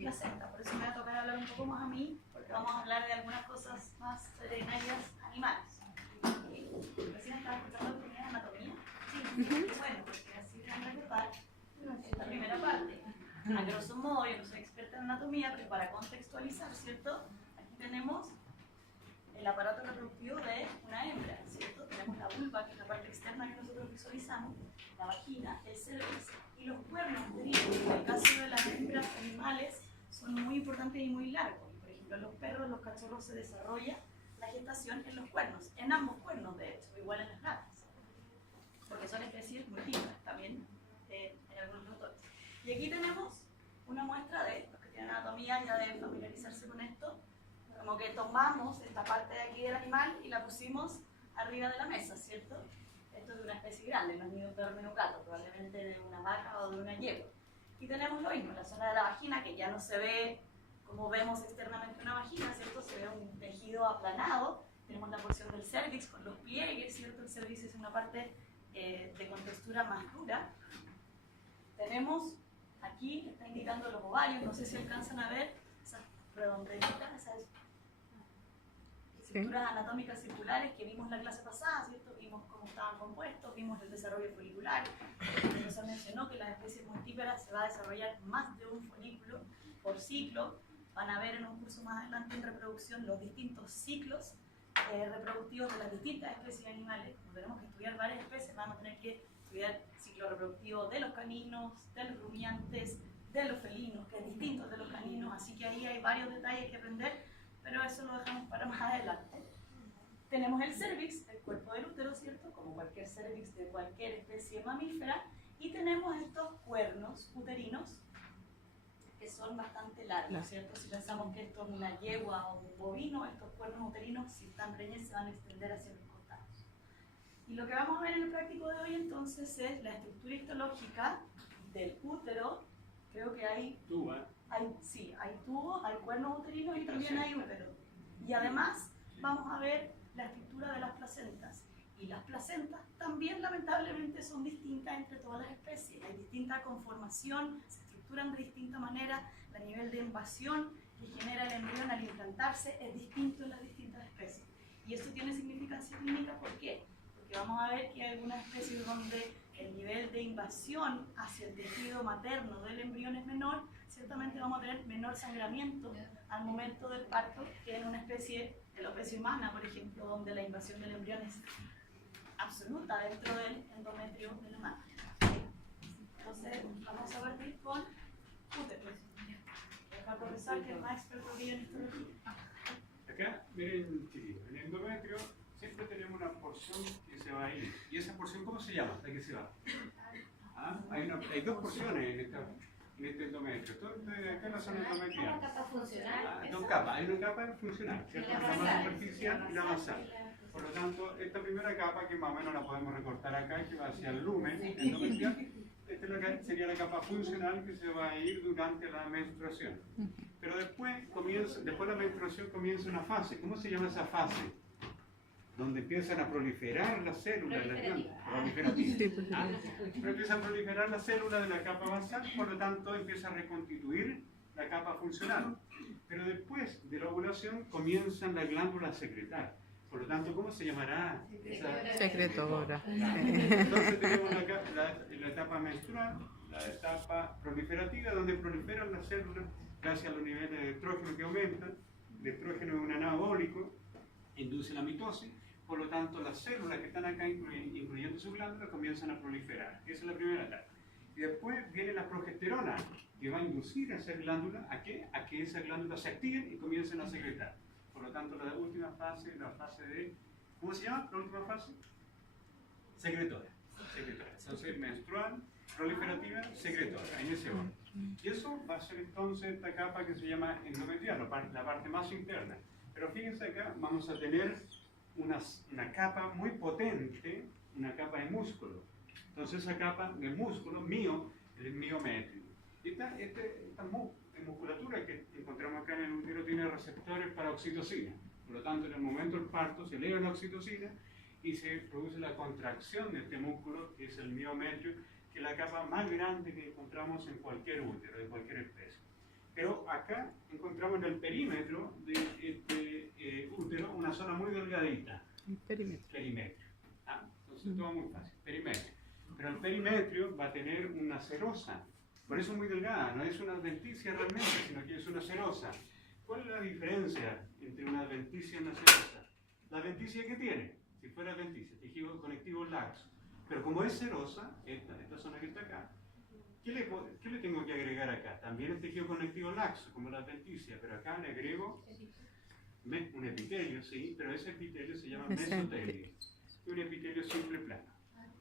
placenta. Por eso me va a tocar hablar un poco más a mí, porque vamos a hablar de algunas cosas más veterinarias animales. Recién estaba escuchando la primera anatomía. Sí, bueno, porque así van a recordar esta primera parte. A grosso modo, yo no soy experta en anatomía, pero para contextualizar, ¿cierto? Aquí tenemos el aparato reproductivo de una hembra, ¿cierto? Tenemos la vulva, que es la parte externa que nosotros visualizamos, la vagina, el cervix y los cuernos uterinos. En el caso de las hembras animales son muy importantes y muy largos. Por ejemplo, en los perros, los cachorros se desarrolla la gestación en los cuernos, en ambos cuernos de hecho, igual en las ratas, porque son especies multípares también en algunos ratones. Y aquí tenemos una muestra de los que tienen anatomía, ya deben familiarizarse con esto. Como que tomamos esta parte de aquí del animal y la pusimos arriba de la mesa, ¿cierto? Esto es de una especie grande, no es ni de un perro ni de un gato, probablemente de una vaca o de una yegua. Y tenemos lo mismo, la zona de la vagina, que ya no se ve como vemos externamente una vagina, ¿cierto? Se ve un tejido aplanado. Tenemos la porción del cervix con los pliegues, ¿cierto? El cervix es una parte de contextura más dura. Tenemos aquí, está indicando los ovarios, no sé si alcanzan a ver esas redondelitas, esas estructuras anatómicas circulares que vimos la clase pasada, ¿cierto? Vimos cómo estaban compuestos, vimos el desarrollo folicular. El profesor mencionó que las especies multíparas se va a desarrollar más de un folículo por ciclo. Van a ver en un curso más adelante en reproducción los distintos ciclos reproductivos de las distintas especies animales. Como tenemos que estudiar varias especies, vamos a tener que estudiar el ciclo reproductivo de los caninos, de los rumiantes, de los felinos, que es distinto de los caninos, así que ahí hay varios detalles que aprender, pero eso lo dejamos para más adelante. Tenemos el cervix, el cuerpo del útero, ¿cierto? Como cualquier cervix de cualquier especie mamífera, y tenemos estos cuernos uterinos que son bastante largos, ¿cierto? Si pensamos que esto es una yegua o un bovino, estos cuernos uterinos, si están preñas, se van a extender hacia los costados. Y lo que vamos a ver en el práctico de hoy, entonces, es la estructura histológica del útero. Creo que hay tubos, hay cuernos uterinos y también hay útero. Y además vamos a ver la estructura de las placentas. Y las placentas también lamentablemente son distintas entre todas las especies. Hay distinta conformación, se estructuran de distinta manera, el nivel de invasión que genera el embrión al implantarse es distinto en las distintas especies. Y esto tiene significancia clínica, ¿por qué? Porque vamos a ver que hay algunas especies donde el nivel de invasión hacia el tejido materno del embrión es menor, ciertamente vamos a tener menor sangramiento al momento del parto que en una especie, de la especie humana, por ejemplo, donde la invasión del embrión es absoluta dentro del endometrio de la madre. Entonces, vamos a partir con útero. Deja al profesor que es más experto que en histología. Acá, miren, chiquillos, en el endometrio siempre tenemos una porción que se va a ir. ¿Y esa porción cómo se llama? ¿De qué se va? ¿Ah? Hay dos porciones en este endometrio. Entonces, acá la zona endometrial. Una capa funcional. Dos capas. Hay una capa funcional, ¿cierto? La más superficial y la basal. Por lo tanto, esta primera capa, que más o menos la podemos recortar acá, que va hacia el lumen endometrial, esta es lo que sería la capa funcional que se va a ir durante la menstruación. Pero después de la menstruación comienza una fase. ¿Cómo se llama esa fase? Donde empiezan a proliferar las células, proliferativa. Pero empiezan a proliferar las células de la capa basal, por lo tanto empieza a reconstituir la capa funcional. Pero después de la ovulación comienzan las glándulas a secretar. Por lo tanto, ¿cómo se llamará? Secretora. Entonces tenemos la etapa menstrual, la etapa proliferativa, donde proliferan las células gracias a los niveles de estrógeno que aumentan. El estrógeno es un anabólico, induce la mitosis. Por lo tanto, las células que están acá, incluyendo su glándula, comienzan a proliferar. Esa es la primera etapa. Y después viene la progesterona, que va a inducir a esa glándula, ¿a qué? A que esas glándulas se activen y comiencen a secretar. Por lo tanto, la última fase, la fase de... ¿Cómo se llama la última fase? Secretora. Entonces, menstrual, proliferativa, secretora, en ese orden. Y eso va a ser entonces esta capa que se llama endometrial, la parte más interna. Pero fíjense acá, vamos a tener una capa muy potente, una capa de músculo. Entonces esa capa de músculo mío, el miometrio. Esta musculatura que encontramos acá en el útero tiene receptores para oxitocina. Por lo tanto, en el momento del parto se eleva la oxitocina y se produce la contracción de este músculo, que es el miometrio, que es la capa más grande que encontramos en cualquier útero, de cualquier especie. Pero acá encontramos en el perímetro de este útero una zona muy delgadita. El perímetro. Perimetrio. Entonces todo muy fácil. Perimetrio. Pero el perimetrio va a tener una serosa. Por eso es muy delgada. No es una adventicia realmente, sino que es una serosa. ¿Cuál es la diferencia entre una adventicia y una serosa? La adventicia, ¿qué tiene? Si fuera adventicia, tejido conectivo laxo. Pero como es serosa, esta zona que está acá, ¿qué le tengo que agregar acá? También es tejido conectivo laxo, como la adventicia, pero acá le agrego un epitelio, sí, pero ese epitelio se llama mesotelio. Es un epitelio simple plano.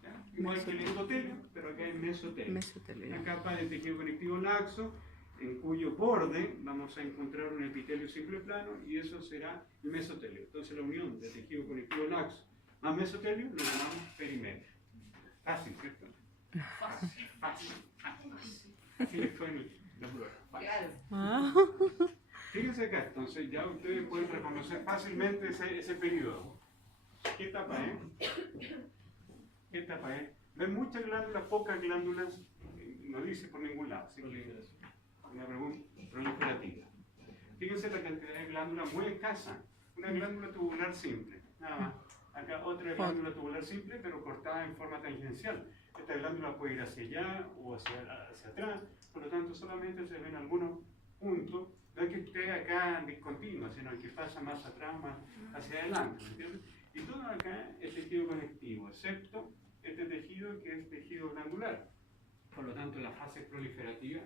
¿Ya? Igual que el endotelio, pero acá es mesotelio. Una capa de tejido conectivo laxo, en cuyo borde vamos a encontrar un epitelio simple plano, y eso será el mesotelio. Entonces la unión de tejido conectivo laxo más mesotelio lo llamamos perimetrio. Fácil, ¿cierto? Fácil. Así les fue en la prueba. Fácil. Fíjense acá, entonces ya ustedes pueden reconocer fácilmente ese periodo. ¿Qué etapa es? ¿Qué etapa es? No hay muchas glándulas, pocas glándulas, no dice por ningún lado, así que una pregunta proliferativa. Fíjense la cantidad de glándulas muy escasa. Una glándula tubular simple, nada más. Acá otra glándula tubular simple, pero cortada en forma tangencial. Esta glándula puede ir hacia allá o hacia atrás, por lo tanto solamente se ven algunos puntos. No es que esté acá discontinua, sino que pasa más atrás, más hacia adelante, ¿me entiendes? Y todo acá es tejido conectivo, excepto este tejido que es tejido glandular. Por lo tanto, en la fase proliferativa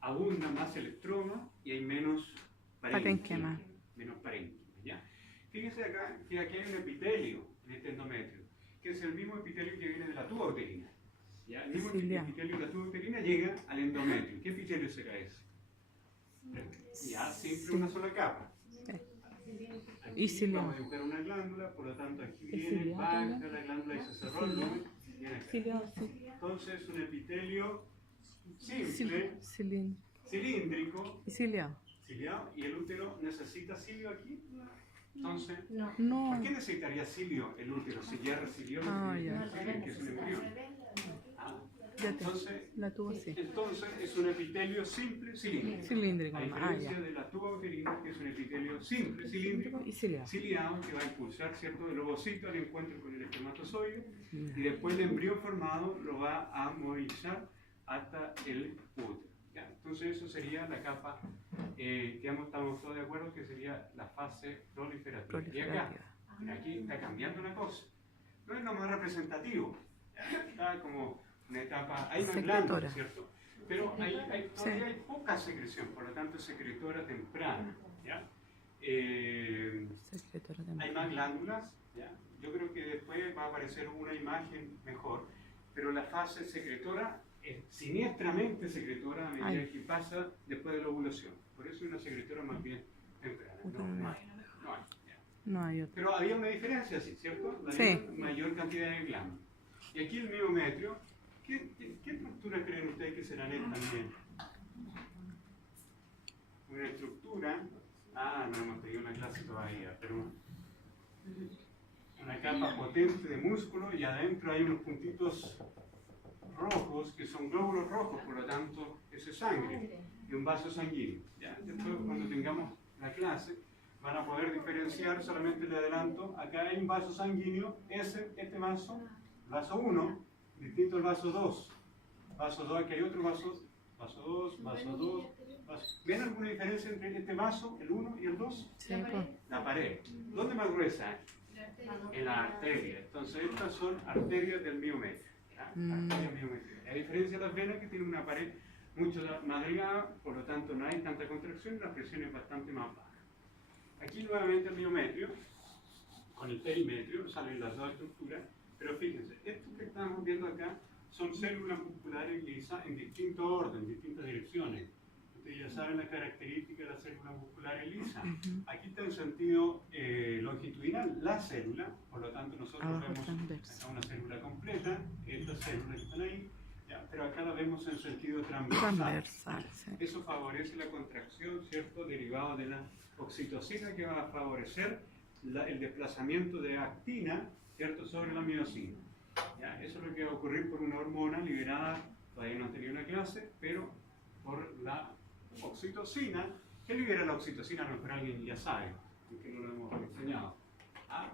abunda más el estroma y hay menos parénquima. Menos parénquima, ¿ya? Fíjense acá que aquí hay un epitelio en este endometrio, que es el mismo epitelio que viene de la tuba uterina. ¿Ya? El mismo epitelio de la tuba uterina llega al endometrio. ¿Qué epitelio será ese? Ya, siempre una sola capa. Aquí vamos a dibujar una glándula, por lo tanto aquí viene, baja la glándula y se cerró el lumen. Entonces es un epitelio simple, cilíndrico, ciliado, y el útero necesita cilio aquí. Entonces, ¿por qué necesitaría cilio el útero si ya recibió el que es un embrión? Entonces es un epitelio simple cilíndrico. A diferencia de la tuba uterina, que es un epitelio simple cilíndrico y ciliado, que va a impulsar, ¿cierto?, el ovocito al encuentro con el espermatozoide, y después el embrión formado lo va a movilizar hasta el útero. ¿Ya? Entonces eso sería la capa, estamos todos de acuerdo que sería la fase proliferativa. Y acá, aquí está cambiando una cosa. No es lo más representativo. ¿Ya? Está como una etapa, hay más glándulas, ¿cierto? Pero todavía hay poca secreción, por lo tanto secretora temprana. ¿Ya? Hay más glándulas, ¿ya? Yo creo que después va a aparecer una imagen mejor, pero la fase secretora es siniestramente secretora a medida que pasa después de la ovulación. Por eso es una secretora más bien temprana. No hay otra. Pero había una diferencia, sí, ¿cierto? Mayor cantidad de glándulas. Y aquí el miometrio, ¿qué estructura creen ustedes que será también? Una estructura, no hemos tenido una clase todavía, pero una capa potente de músculo, y adentro hay unos puntitos rojos que son glóbulos rojos, por lo tanto eso es sangre, y un vaso sanguíneo. ¿Ya? Después, cuando tengamos la clase, van a poder diferenciar, solamente le adelanto, acá hay un vaso sanguíneo, este vaso 1, distinto al vaso 2. Vaso 2, aquí hay otro vaso 2, vaso 2. ¿Ven alguna diferencia entre este vaso, el 1 y el 2? Sí, la pared. ¿Dónde más gruesa? En la arteria. Entonces estas son arterias del miometrio. A diferencia de las venas, que tienen una pared mucho más delgada, por lo tanto no hay tanta contracción y la presión es bastante más baja. Aquí nuevamente el miometrio, con el perimetrio, salen las dos estructuras, pero fíjense, esto que estamos viendo acá son células musculares lisas en distinto orden, en distintas direcciones. Ustedes ya saben la característica de las células musculares lisas. Aquí está en sentido longitudinal la célula, por lo tanto nosotros vemos acá una célula completa, estas células que están ahí, pero acá la vemos en sentido transversal. Eso favorece la contracción, ¿cierto?, derivado de la oxitocina, que va a favorecer el desplazamiento de actina, ¿cierto?, sobre la miosina. ¿Ya? Eso es lo que va a ocurrir por una hormona liberada, todavía no han tenido una clase, pero por la oxitocina. ¿Qué libera la oxitocina? A lo mejor alguien ya sabe, porque no lo hemos enseñado.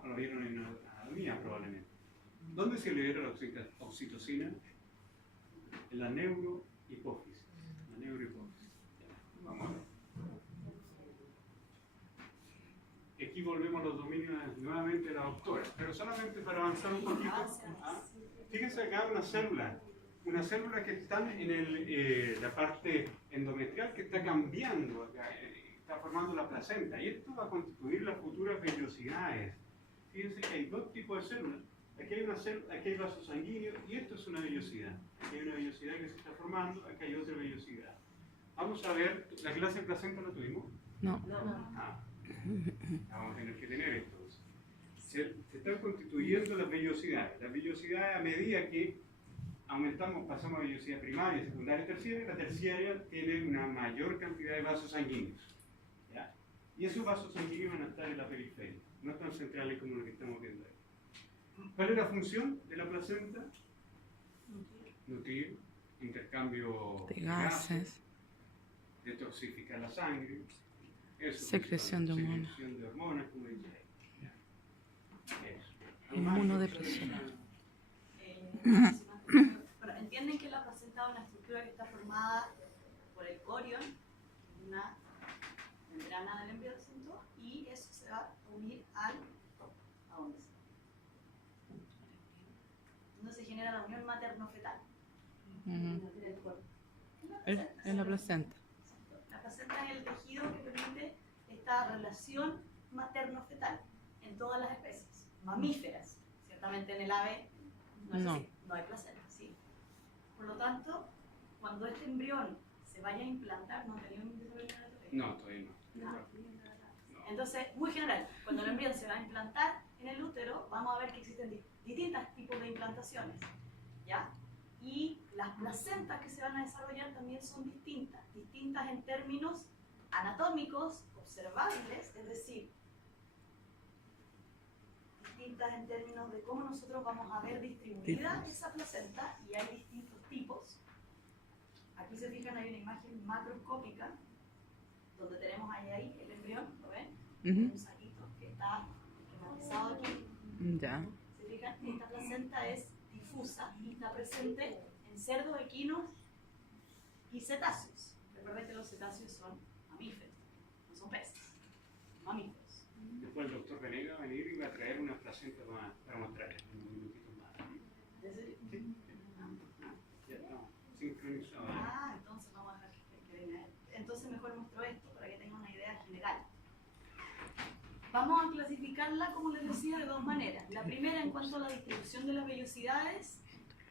Lo vieron en anatomía probablemente. ¿Dónde se libera la oxitocina? En la neurohipófisis. La neurohipófisis. Vamos a ver. Aquí volvemos a los dominios nuevamente de la doctora, pero solamente para avanzar un poquito. Fíjense acá una célula que está en la parte endometrial que está cambiando, está formando la placenta, y esto va a constituir las futuras vellosidades. Fíjense que hay dos tipos de células. Aquí hay aquí hay vasos sanguíneos, y esto es una vellosidad. Aquí hay una vellosidad que se está formando, aquí hay otra vellosidad. Vamos a ver, ¿la clase de placenta la tuvimos? No. Vamos a tener que tener esto. Se están constituyendo las vellosidades. Las vellosidades, a medida que aumentamos, pasamos a vellosidad primaria, secundaria y terciaria, la terciaria tiene una mayor cantidad de vasos sanguíneos. ¿Ya? Y esos vasos sanguíneos van a estar en la periferia, no tan centrales como lo que estamos viendo ahí. ¿Cuál es la función de la placenta? Nutrir, intercambio De gases. detoxificar la sangre, Secreción de hormonas. Secreción de hormonas, como dice ahí. Inmunodepresión. Bueno, entienden que la placenta es una estructura que está formada por el corion, una membrana del embrión, y eso se va a unir ¿a dónde se? ¿Dónde se genera la unión materno-fetal? En la placenta. La placenta es el tejido que permite esta relación materno-fetal en todas las especies mamíferas. Ciertamente en el ave no es así, no hay placenta, ¿sí? Por lo tanto, cuando este embrión se vaya a implantar, ¿no tenía un desarrollo? No, todavía no. Entonces, muy general, cuando el embrión se va a implantar en el útero, vamos a ver que existen distintos tipos de implantaciones, ¿ya? Y las placentas que se van a desarrollar también son distintas en términos anatómicos, observables, es decir, distintas en términos de cómo nosotros vamos a ver distribuida esa placenta, y hay distintos tipos. Aquí se fijan, hay una imagen macroscópica donde tenemos ahí el embrión, ¿lo ven? Un saquito que está esquematizado aquí. Ya. Se fijan, esta placenta es difusa y está presente en cerdos, equinos y cetáceos. Recuerden que los cetáceos son mamíferos, no son peces, son mamíferos. Después el doctor Venega va a venir y va a traer una placenta para mostrarles en un minutito más. Sí. Ya estamos sincronizados. Entonces vamos a dejar que venga él. Entonces mejor muestro esto para que tengan una idea general. Vamos a clasificarla, como les decía, de dos maneras. La primera, en cuanto a la distribución de las vellosidades.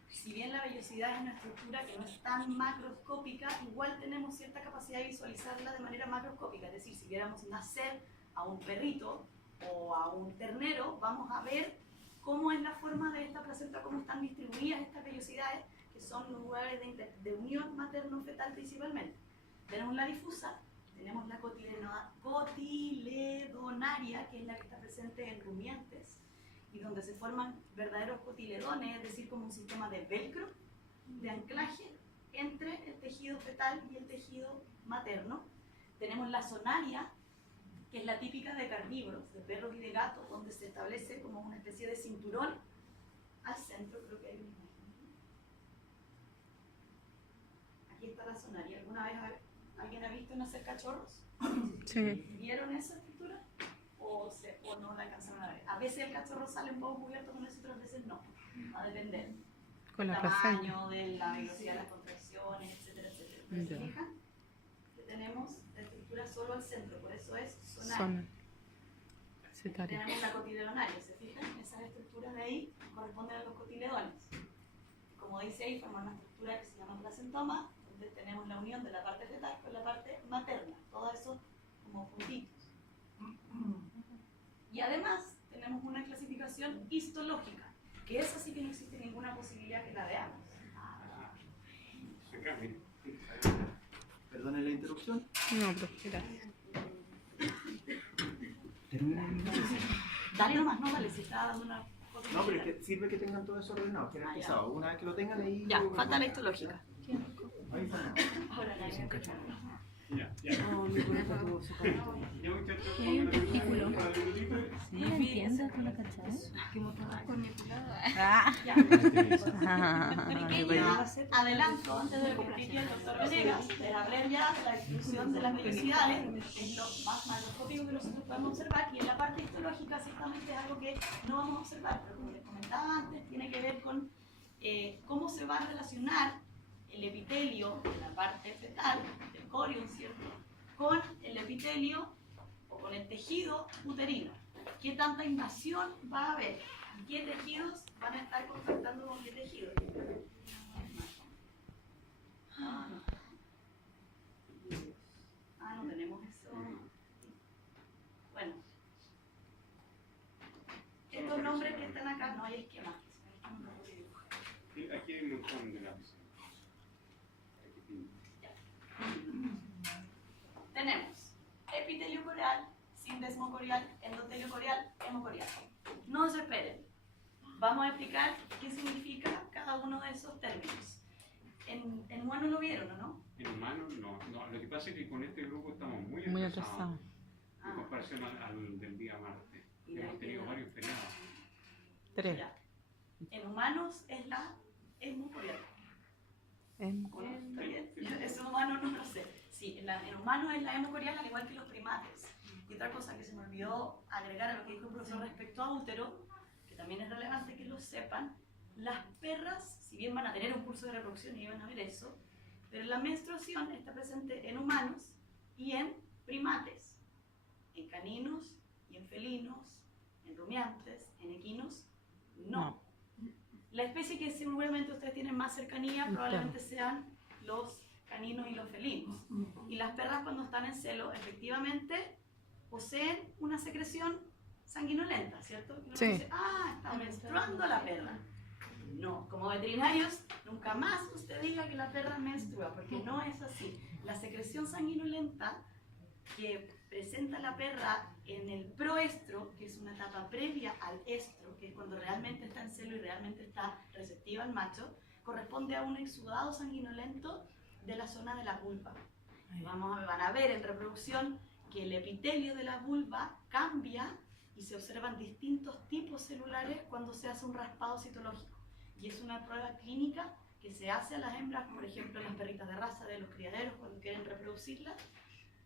Si bien la vellosidad es una estructura que no es tan macroscópica, igual tenemos cierta capacidad de visualizarla de manera macroscópica. Es decir, si viéramos nacer a un perrito o a un ternero, vamos a ver cómo es la forma de esta placenta, cómo están distribuidas estas vellosidades, que son los lugares de unión materno-fetal principalmente. Tenemos la difusa, tenemos la cotiledonaria, que es la que está presente en rumiantes, y donde se forman verdaderos cotiledones, es decir, como un sistema de velcro, de anclaje entre el tejido fetal y el tejido materno. Tenemos la zonaria, que es la típica de carnívoros, de perros y de gatos, donde se establece como una especie de cinturón al centro. Creo que hay una imagen. Aquí está la zonaria. ¿Alguna vez alguien ha visto nacer cachorros? Sí. ¿Vieron esa estructura? ¿O no la alcanzaron a ver? A veces el cachorro sale un poco cubierto con eso, otras veces no. Va a depender Con del la tamaño, placenta. de la velocidad de las contracciones, etcétera, etcétera. ¿Se Ya. fijan? Que tenemos la estructura solo al centro, por eso es zonaria. Son placentarias. Tenemos la cotiledonaria, ¿se fijan? Esas estructuras de ahí corresponden a los cotiledones. Como dice ahí, forman una estructura que se llama placentoma, donde tenemos la unión de la parte fetal con la parte materna, todo eso como puntitos. Y además tenemos una clasificación histológica, que esa sí que no existe ninguna posibilidad que la veamos. Perdone la interrupción. No, pero gracias. Dale nomás, no, dale, si está dando una cosa. No, pero es que sirve que tengan todo eso ordenado, jerarquizado. Una vez que lo tengan ahí. Ya, falta la histológica. Ahí está. Ahora la Ya. No, mi conejo tuvo su comentario. Ya, muchachos, Hay un pónganse testículo. para el minutito. No la entiendo, ¿no la cachai? Ah. Ya. Qué Ya adelanto, antes de lo que explique el doctor Venegas, les hablé ya de la distribución de las vellosidades, es lo más macroscópico que nosotros podemos observar, y en la parte histológica ciertamente es algo que no vamos a observar, pero como les comentaba antes, tiene que ver con cómo se va a relacionar el epitelio en la parte fetal, del corion, ¿cierto?, con el epitelio o con el tejido uterino. ¿Qué tanta invasión va a haber? ¿Y qué tejidos van a estar contactando con qué tejidos? No tenemos eso. Bueno, estos nombres que están acá no hay esquema. Aquí hay un montón de lápices. Tenemos epitelio corial, sindesmo corial, endotelio corial, hemocorial. No se esperen. Vamos a explicar qué significa cada uno de esos términos. En humano lo vieron, ¿o no? En humanos, no. Lo que pasa es que con este grupo estamos muy Muy atrasados atrasado. en comparación al del día martes. Hemos tenido varios feriados. 3. Ya. En humanos es la hemocorial. ¿O no? ¿Está bien? Eso humano no lo sé. Sí, en humanos es la hemocorial, al igual que los primates. Y otra cosa que se me olvidó agregar a lo que dijo el profesor respecto a útero, que también es relevante que lo sepan, las perras, si bien van a tener un curso de reproducción y van a ver eso, pero la menstruación está presente en humanos y en primates, en caninos y en felinos, en rumiantes, en equinos, no. La especie que seguramente ustedes tienen más cercanía probablemente sean los caninos y los felinos. Y las perras cuando están en celo efectivamente poseen una secreción sanguinolenta, ¿cierto? Que uno Sí. dice, está menstruando la perra. No, como veterinarios, nunca más usted diga que la perra menstrua, porque no es así. La secreción sanguinolenta que presenta la perra en el proestro, que es una etapa previa al estro, que es cuando realmente está en celo y realmente está receptiva al macho, corresponde a un exudado sanguinolento de la zona de la vulva. Van a ver en reproducción que el epitelio de la vulva cambia y se observan distintos tipos celulares cuando se hace un raspado citológico. Y es una prueba clínica que se hace a las hembras, por ejemplo, en las perritas de raza de los criaderos cuando quieren reproducirlas,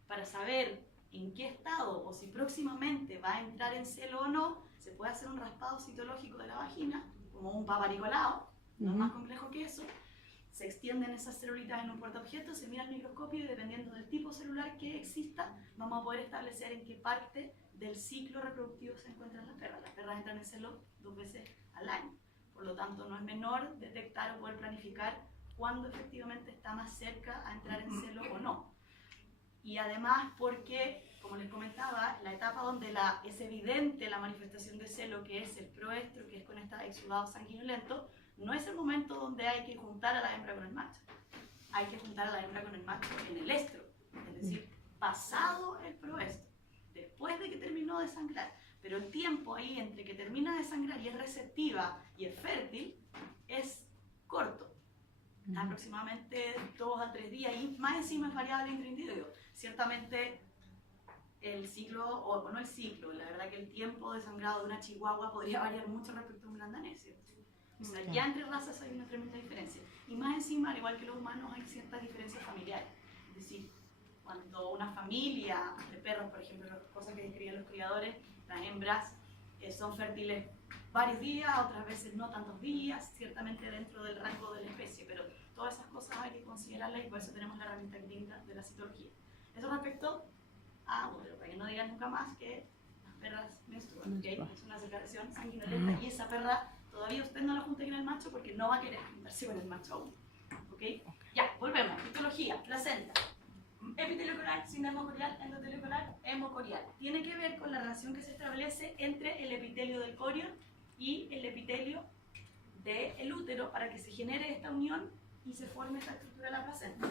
para saber en qué estado o si próximamente va a entrar en celo o no. Se puede hacer un raspado citológico de la vagina, como un paparicolado, no es más complejo que eso. Se extienden esas celulitas en un portaobjetos, se mira el microscopio y dependiendo del tipo celular que exista, vamos a poder establecer en qué parte del ciclo reproductivo se encuentran las perras. Las perras entran en celo 2 veces al año. Por lo tanto, no es menor detectar o poder planificar cuándo efectivamente está más cerca a entrar en celo o no. Y además porque, como les comentaba, la etapa donde es evidente la manifestación de celo, que es el proestro, que es con este exudado sanguinolento, no es el momento donde hay que juntar a la hembra con el macho. Hay que juntar a la hembra con el macho en el estro, es decir, pasado el proestro, después de que terminó de sangrar. Pero el tiempo ahí entre que termina de sangrar y es receptiva y es fértil es corto, aproximadamente 2 a 3 días, y más encima es variable entre individuos. Ciertamente el ciclo, o no el ciclo, la verdad que el tiempo de sangrado de una chihuahua podría variar mucho respecto a un gran danés, ¿cierto? O sea, ya entre razas hay una tremenda diferencia. Y más encima, al igual que los humanos, hay ciertas diferencias familiares. Es decir, cuando una familia de perros, por ejemplo, cosas que describían los criadores, las hembras son fértiles varios días, otras veces no tantos días, ciertamente dentro del rango de la especie, pero todas esas cosas hay que considerarlas y por eso tenemos la herramienta clínica de la citología. Eso respecto a, bueno, para que no digan nunca más que las perras menstruan, ¿okay? Es una secreción sanguinolenta y esa perra todavía usted no la junta con el macho porque no va a querer juntarse con el macho aún. ¿Okay? Ya, volvemos. Histología, placenta. Epitelio corial, sindesmo corial, endotelio corial, hemocorial. Tiene que ver con la relación que se establece entre el epitelio del corion y el epitelio del útero para que se genere esta unión y se forme esta estructura de la placenta.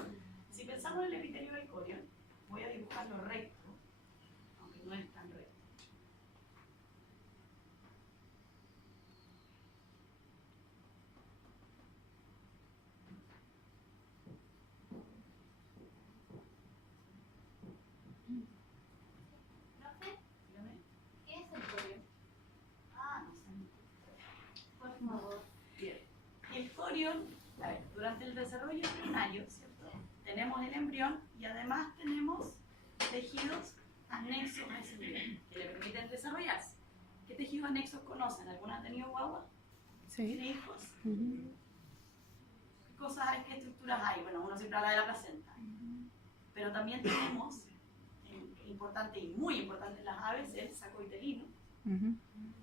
Si pensamos en el epitelio del corion, voy a dibujarlo recto, aunque no es tan recto. desarrollarse. ¿Qué tejidos anexos conocen? ¿Alguna ha tenido guagua? Sí. ¿Tiene hijos? Ujú. ¿Qué cosas hay? ¿Qué estructuras hay? Bueno, uno siempre habla de la placenta. Pero también tenemos, importante y muy importante en las aves, el saco vitelino, Ujú.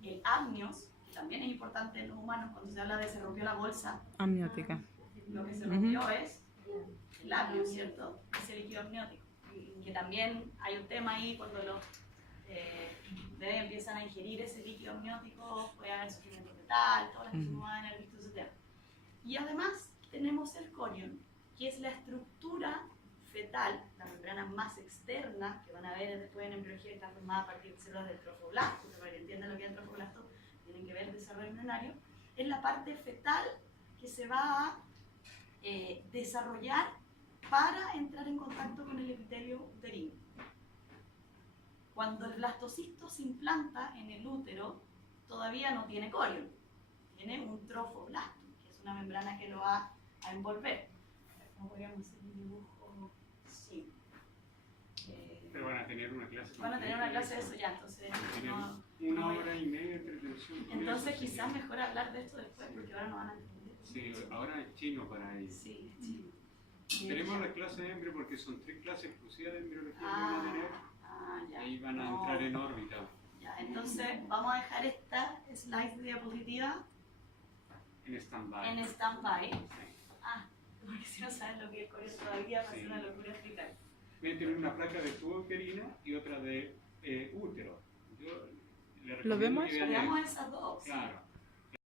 el amnios, que también es importante en los humanos cuando se habla de se rompió la bolsa. Amniótica. Lo que se rompió es el amnio, ¿cierto? Ese líquido amniótico. Que también hay un tema ahí cuando los bebés empiezan a ingerir ese líquido amniótico, puede haber sufrimiento fetal, todas las que se van a haber visto ese tema. Y además tenemos el corion, que es la estructura fetal, la membrana más externa que van a ver después en embriología, que está formada a partir de células del trofoblasto, que para que entiendan lo que es el trofoblasto, tienen que ver el desarrollo embrionario, es la parte fetal que se va a desarrollar para entrar en contacto con el epitelio uterino. Cuando el blastocisto se implanta en el útero, todavía no tiene corion, tiene un trofoblasto, que es una membrana que lo va a envolver. ¿Cómo podríamos hacer un dibujo? Sí. Pero van a tener una clase. Van a tener una clase de eso ya, entonces no, Una no voy- hora y media de entretención. con Entonces eso, quizás sí. mejor hablar de esto después, porque ahora no van a entender. Sí, ahora es chino para ellos. Sí, sí. Tenemos la clase de embriología porque son 3 clases exclusivas de embriología que van a Ah, tener. ya. Ahí van a No. entrar en órbita. Ya, entonces vamos a dejar esta slide de diapositiva En stand-by. en stand-by. Sí. Ah, porque si no saben lo que es Corea todavía va a ser una locura explicar. Voy a tener una placa de tubo uterino y otra de útero. Yo le ¿Lo recomiendo vemos que eso? vean Veamos esas dos. Claro.